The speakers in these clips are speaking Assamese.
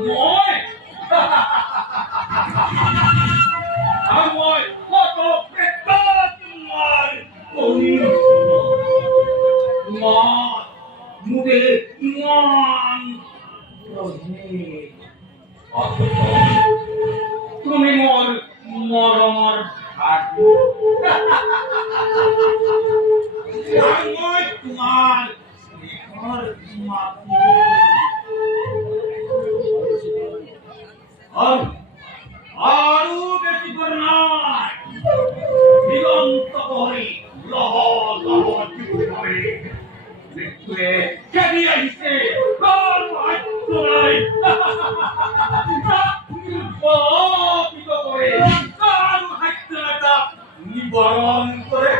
মই মই কত মুখে ইমান তুমি মোর মরমর ভাগ্য তোমার আরো বেশি করে নয় দিগন্ত করে লহ লহ করে মৃত্যুয়ে কেটে আসছে কার ভাগ্য নাই পিত করে কার ভাগ্য না নিবরণ করে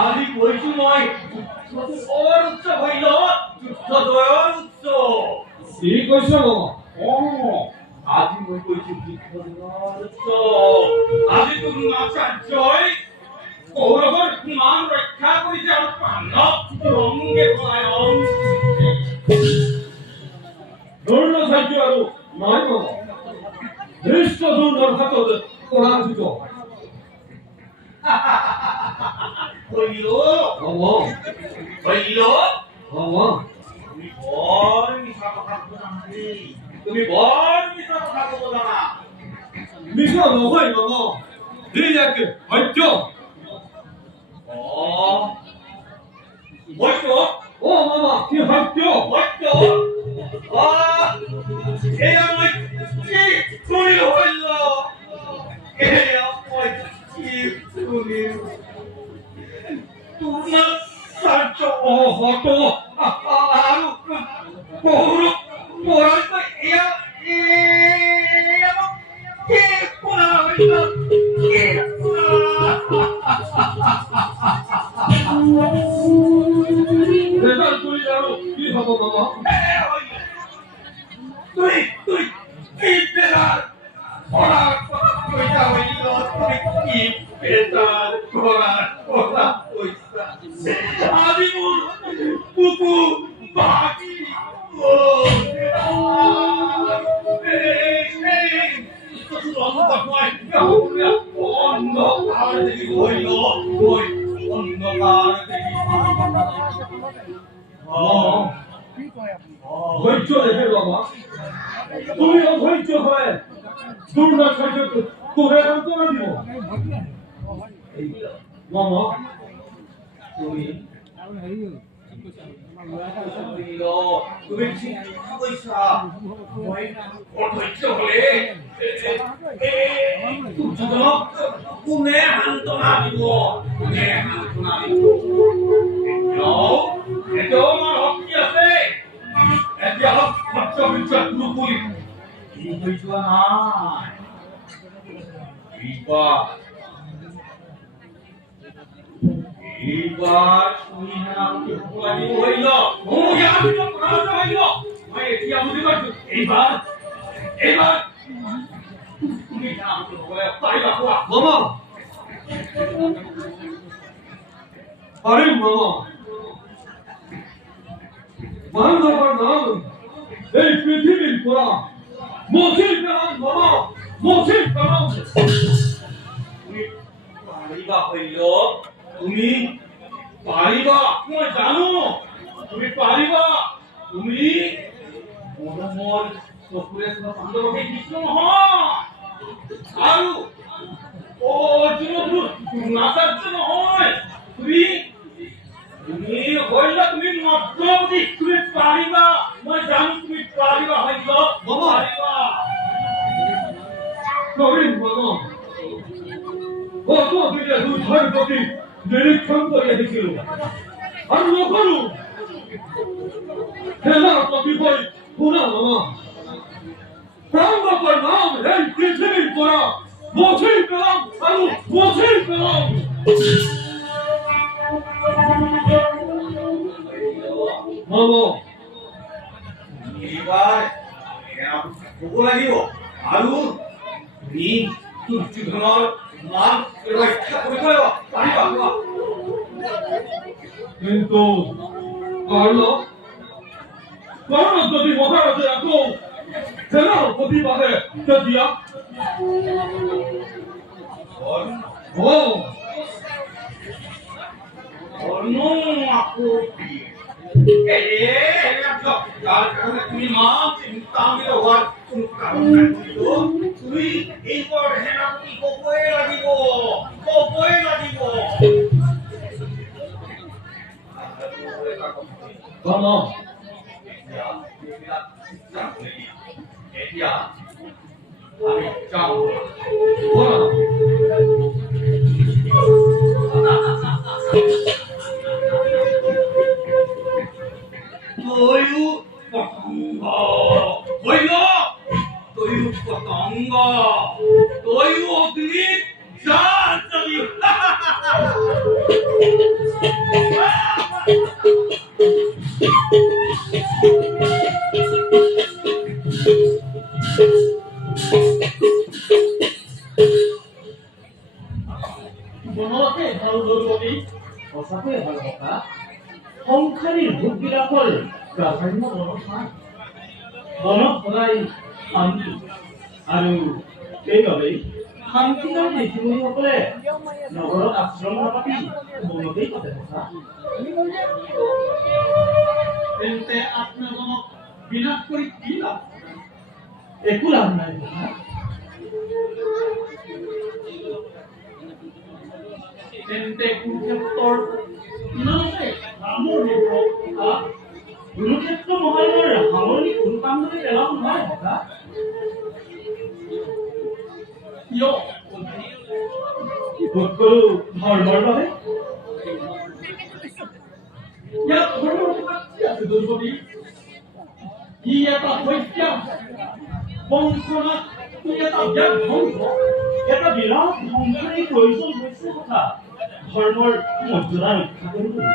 আমি কইছি নয় ওর উচ্চ হইল যুদ্ধ দয়ার উচ্চ ঠিক কইছো ও আজি মই কইছি যুদ্ধ দয়ার উচ্চ আজি তুমি আচার্যই কৌরবর মান রক্ষা করি যে আমার পাণ্ডব রঙ্গে পলায়ন ধর্ম সাহায্য আৰু নয় দৃষ্ট দুর্গর হাতত পরাজিত হইল হইল তুমি বড় মিশা কথা বলো না মিশা নহয় এই একে সত্য সত্য ও মামা কি সত্য সত্য এয়া মই কি শুনি হইল এয়া মই কি শুনি তোমার সাহায্য হত আর পৌর পৌরাত্ম এয়া কে কোনা হইল কে রেজাল্ট তুই জানো কি হব মামা তুই তুই কি বেলার ওরা কইতা হইল তুই কি বেলার ওরা কইতা আমি মোর পুকু বাকি ও অন্ধকার দেখি হইল ওই অন্ধকার দেখি ধৈর্য রেখে বাবা তুমি অধৈর্য হয় দুর্গা সাহায্য তোরে অন্তরা দিব মামা তুমি ঠিক কইছা মই অধৈর্য হলে কোনে সান্তনা দিব কোনে সান্তনা দিব এটাও আমার শক্তি আছে এতিয়া সত্য বিশ্বাস পুরোপুরি হয়ে যোৱা নাই এইবার তুমি আমাকে ভুলানি হইল ও ইয়ার তো প্রাণ হইল মই এতিয়া বুঝি পারছো এইবার এইবার তুমি আমাকে বলে পাইবা কোয়া মামা আরে মামা মানবতার নাম এই পৃথিবীর পুরা মসির কালাম মামা মসির কালাম তুমি পারিবা হইল তুমি পারিবা মই জানো তুমি পারিবা তুমি মনোমল চকুৰে পাণ্ডৱকে কৃষ্ণ নহয় আৰু অৰ্জুনটো নাচাৰ্য নহয় তুমি তুমি হইল তুমি মধ্যবৰ্তী তুমি পারিবা মই জানো তুমি পারিবা হইল পারিবা নবীন মামা কত দিনে দুধের প্রতি নিরীক্ষণ করে দিছিল আর নকরু খেলার প্রতি বই পুরা মামা প্রাণ বাবার নাম এই পৃথিবীর পড়া বছর পেলাম আমি বছর পেলাম মামা এইবাৰ ক'ব লাগিব আৰু তুমি দুৰ্যোধনৰ মান ৰক্ষা কৰিব পাৰিবা কিন্তু কৰ্ণ যদি মহাৰাজেৰ আকৌ সেনাৰ প্ৰতিবাদে তেতিয়া ও কৰ্ণ আকৌ যাৰ কাৰণে তুমি মা চিন্তান্বিত হোৱাৰ কোনো কাৰণ নাই তুমি এইবাৰ সেনাপতি ক'বই লাগিব কর্ণ এতিয়া আমি যাওঁ তয়ো পতংগ হইল তয়ো পতংগ তয়ো অগ্নিত যাৰ যাবি বনবাসে ভাল গৌৰৱী সঁচাকৈয়ে ভাল কথা সংসাৰীৰ ভোগবিলাকৰ প্ৰাধান্য মনত নাই মনত সদায় শান্তি আৰু সেইবাবেই শান্তিৰ ঋষিমুনিসকলে নগৰত আশ্ৰম নাপাতি মনতেই পাতে কথা তেন্তে আত্মজনক বিনাশ কৰি কি লাভ একো লাভ নাই কথা তেন্তে কুৰুক্ষেত্ৰৰ ইমানতে ৰামৰ কথা কুৰুক্ষেত্ৰ মহাৰণৰ সামৰণি কোনো কাম কৰি পেলাব নোৱাৰে কথা কিয় বোধ কৰোঁ ধৰ্মৰ বাবে ইয়াত ধৰ্মৰ কথা কি আছে দ্ৰৌপদী ই এটা হত্যা বংশনাথ ই এটা ব্যাধ্বংস এটা বিৰাট ধ্বংসৰ প্ৰয়োজন হৈছে কথা ধৰ্মৰ মৰ্যাদা ৰক্ষা কৰিবলৈ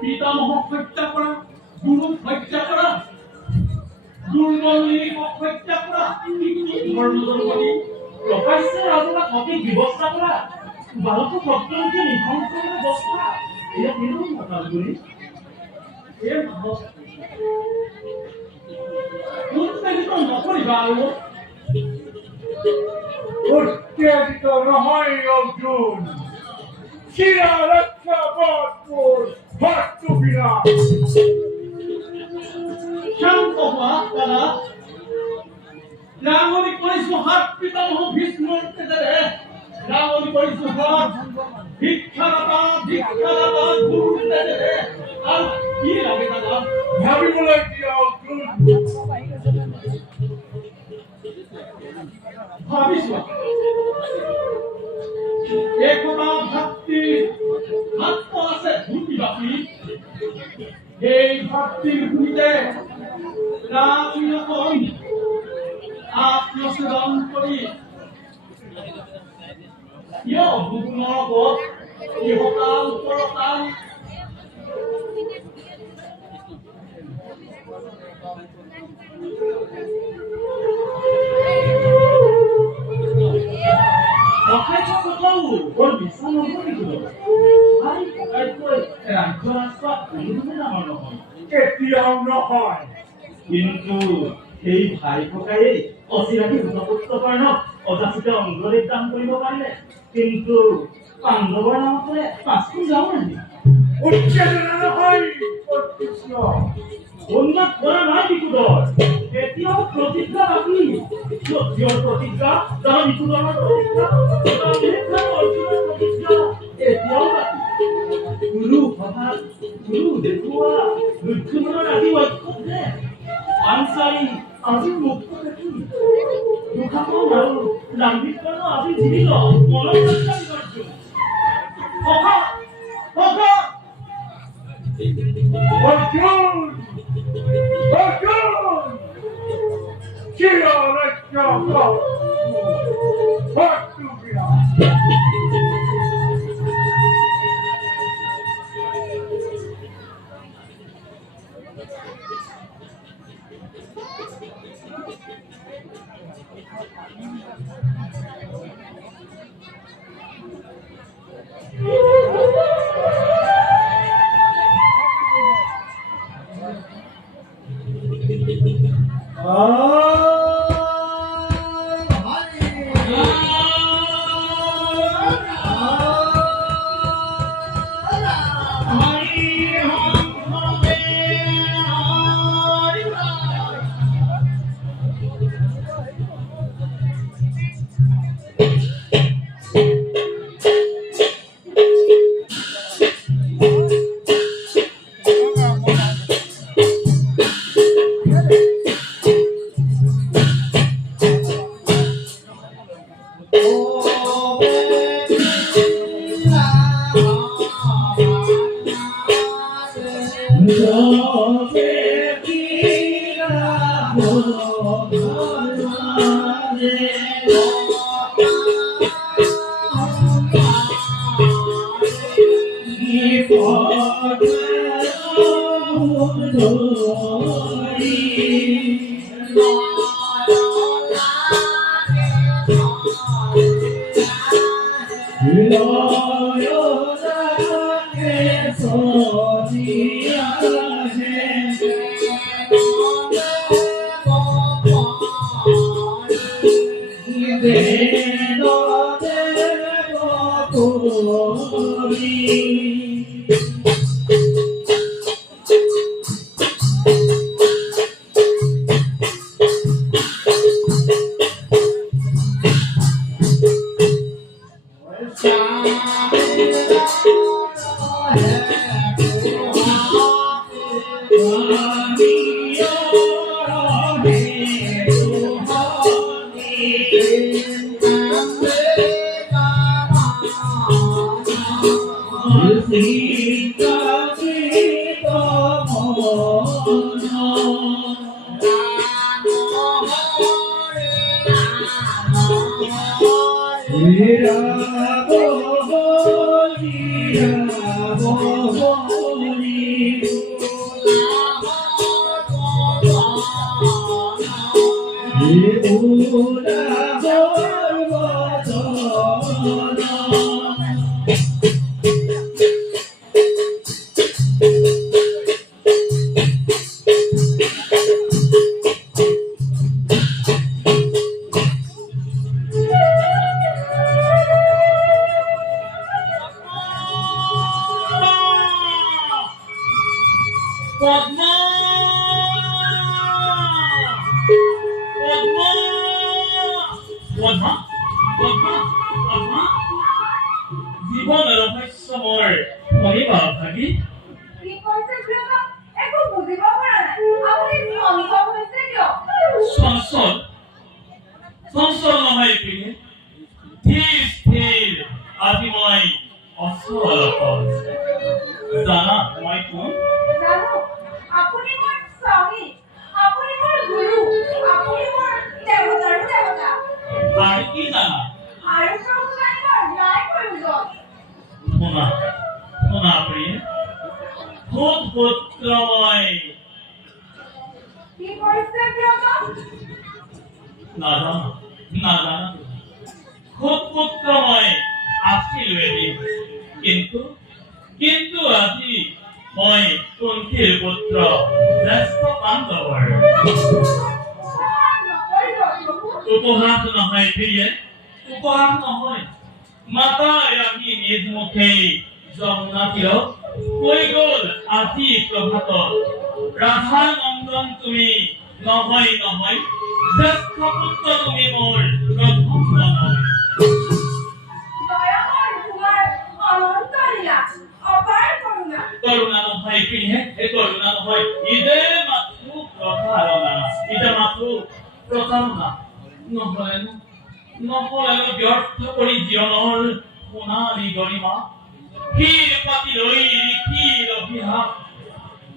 পিতামহক হত্যা কৰা গুৰুক হত্যা কৰা দুৰ্বলীক হত্যা কৰা ধৰ্ম দ্ৰৌপদী প্ৰকাশ্য ৰাজনাক সঠিক ব্যৱস্থা কৰা বালক ভক্তলোকে নিধ্বংস কৰা ব্যৱস্থা এয়া কেনেকৈ মতাল কৰি এই ভাৱ উৎসাহিত নকৰিবা আৰু উত্তেজিত নহয় অৰ্জুন শিৰা ৰক্ষা বটপুৰ ভট্টবিৰা শান্ত হোৱা দাদা ৰাঙনি কৰিছো হাত পিতামহ ভীষ্মৰ তেজেৰে ৰাঙনি কৰিছো হাত ভিক্ষাদাতা গুৰুৰ তেজেৰে আৰু কি লাগে দাদা ভাবিবলৈ দিয়া অৰ্জুন ভাবিছো একতা ভক্তি মাত্ৰ আছে ধুতি বাকি এই ভক্তিৰ ভূমিতে ৰামীয়তম আত্মসেৱন কৰি কিয় ভূগুণৰ পথ ইহকাল পৰকাল অখাদ্য কথাও বৰ বিশ্বাস নকৰি দিলোঁ ভাই ককাইতকৈ ৰাজ্য ৰাজপাত কোনোদিনে ডাঙৰ নহয় কেতিয়াও নহয় কিন্তু সেই ভাই ককাইয়ে অচিনাকি ভূতপুত্ৰ কৰ্ণক অযাচিত অংগদেশ দান কৰিব পাৰিলে কিন্তু পাণ্ডৱৰ নামতে পাঁচখন যাওঁ নাহি উত্তেজনা নহয় কৃষ্ণ উন্নত কৰা নাই বিকুদৰ এতিয়াও প্ৰতিজ্ঞা বাকী সত্যৰ প্ৰতিজ্ঞা তাৰ বিকুদনৰ প্ৰতিজ্ঞা অৰ্জুনৰ প্ৰতিজ্ঞা এতিয়াও বাকী গুৰু সভা গুৰু দেখুওৱা লক্ষ্মণৰ আদি ঐক্যতে আনচাৰি আজি মুক্ত দেখি দুখাপন আৰু লাম্বিত আজি জীৱিত মনৰ ৰক্ষা কৰিছোঁ সভা সভা অৰ্জুন অৰ্জুন চিৰৰক্ষক শত্ৰুবীৰা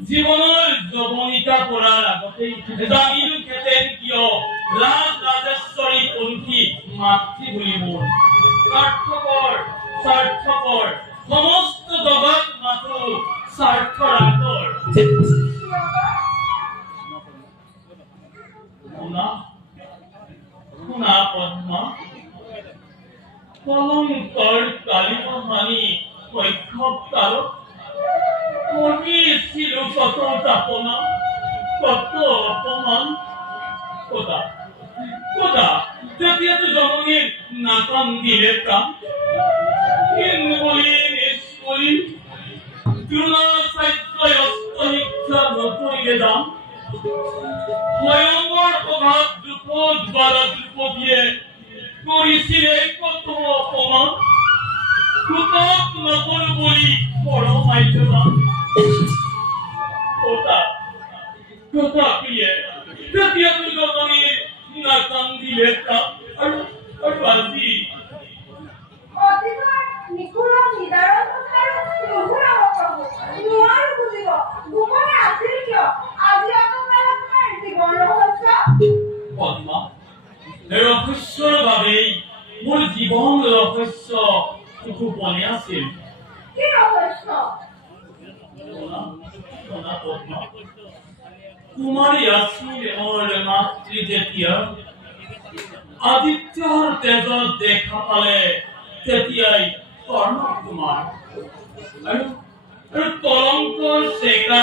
জীৱনৰ যৱনিকা পৰাৰ আগতে জানিলো খেতেন কিয় শুনা পদ্মা, কলঙ্কৰ কালিমাহানি শৈশৱ কালত কৰিছিলো কত যাতনা, কত অপমান। কতা কতা তেতিয়াতো জননীৰ নাকান্দিলে প্ৰাণ, বুলি নিষ্কৰি দ্ৰোণাচাৰ্যই অস্ত্ৰ শিক্ষা নকৰিলে দান। স্বয়ংবৰ সভাত দ্ৰুপদ বালা দ্ৰুপদীয়ে কৰিছিলে কত অপমান, কৃতক নকৰো বুলি পৰমাধ্য দান। কতা কতাপিয়ে তেতিয়াতো জননীৰ নাকান্দিলে প্ৰাণ। আৰু আজি অতীতৰ নিকুল নিদাৰৰ কথাৰো নুঘূৰাব প্ৰভু, নোৱাৰো বুজিব। গোপনে আছিল কিয় আজি আপোনাৰ আপোনাৰ জীৱন ৰহস্য? পদ্মা, ৰহস্যৰ বাবেই মোৰ জীৱন ৰহস্য গোপনে আছিল। কি ৰহস্য? শুনা পদ্মা, কুমাৰী আছিল মোৰ মাতৃ যেতিয়া, আদিত্যৰ তেজত দেখা পালে তেতিয়াই কৰ্ণ কুমাৰ। আৰু কলংকৰ চেকা